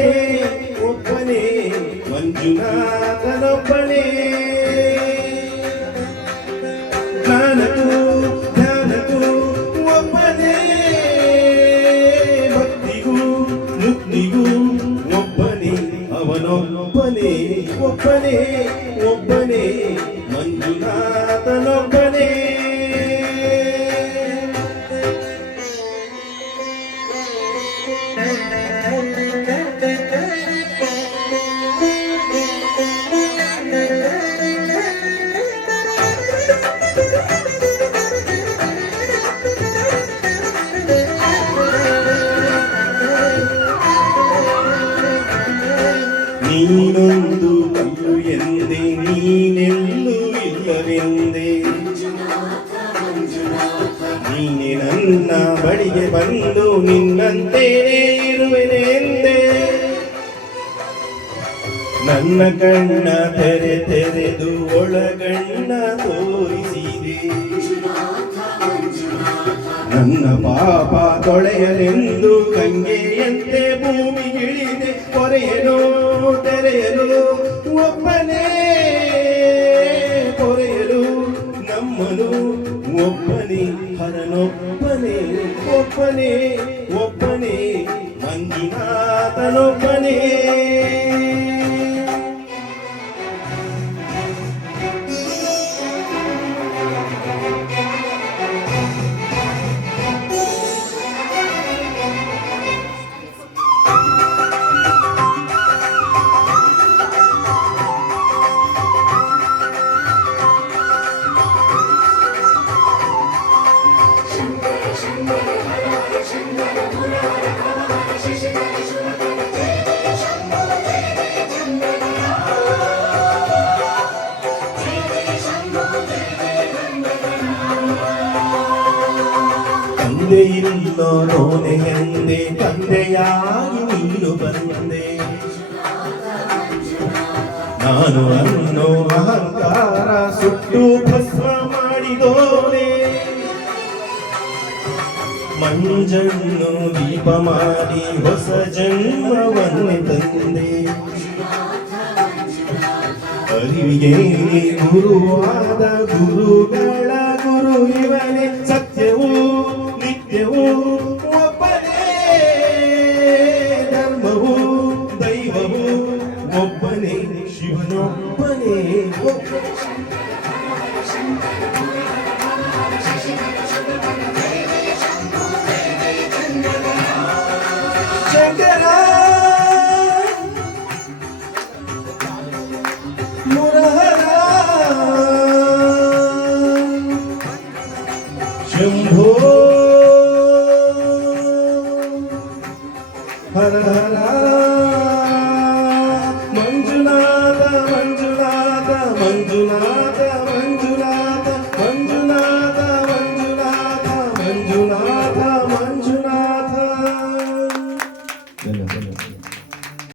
ಒಬ್ಬನೇ ಒಬ್ಬನೇ ಮಂಜುನಾಥನೊಬ್ಬನೇ. ಜ್ಞಾನಕ್ಕೂ ಜ್ಞಾನಕ್ಕೂ ಒಬ್ಬನೇ. ಭಕ್ತಿಗೂ ಮುಕ್ತಿಗೂ ಒಬ್ಬನೇ ಒಬ್ಬನೇ ಒಬ್ಬನೇ ಮಂಜುನಾಥನೊಬ್ಬನೇ. ನೀನೊಂದು ಕಲ್ಲು ಎಂದೆ ನೀನೆಲ್ಲೂ ಇಲ್ಲವೆಂದೆ. ನೀನೆ ನನ್ನ ಬಳಿಗೆ ಬಂದು ನಿನ್ನಂತೆಯೇ ಇರುವೆನೆ ಎಂದೆ ನನ್ನ ಕಣ್ಣ ತೆರೆ ತೆರೆದು ಒಳಗಣ್ಣ ತೋರಿಸಿದೆ. ನನ್ನ ಪಾಪ ತೊಳೆಯಲೆಂದು ಭೂಮಿ ಇಳಿದೆ, ಕೊರೆಯಲು, ತೆರೆಯಲು, ಒಬ್ಬನೇ, ಕೊರೆಯಲು, ನಮ್ಮನು ಒಬ್ಬನೇ, ಹರನೊಬ್ಬನೇ, ಒಬ್ಬನೇ ಒಬ್ಬನೇ, ಮಂಜುನಾಥನೊಬ್ಬನೇ. ತಂದೆಯಿಲ್ಲೋ ನೋನೆ ಎಂದೆ ತಂದೆಯಾಗಿ ನೀನು ಬಂದೆ ನಾನು ಅನ್ನೋ ಅಹಂಕಾರ ಸುಟ್ಟು ಭಸ್ಮ ಮಾಡಿದೋನೆ ಮಂಜನ್ನು ದೀಪ ಮಾಡಿ ಹೊಸ ಜನ್ಮವನ್ನು ತಂದೆ ಅರಿವಿಗೆ ಗುರುವಾದ ಗುರುಗಳ ಒಬ್ಬನೇ ಶಿವನೊಬ್ಬನೇ ಒಬ್ಬನೇ. ಶಂಕರ ಮುರಹರ ಶಂಭೋ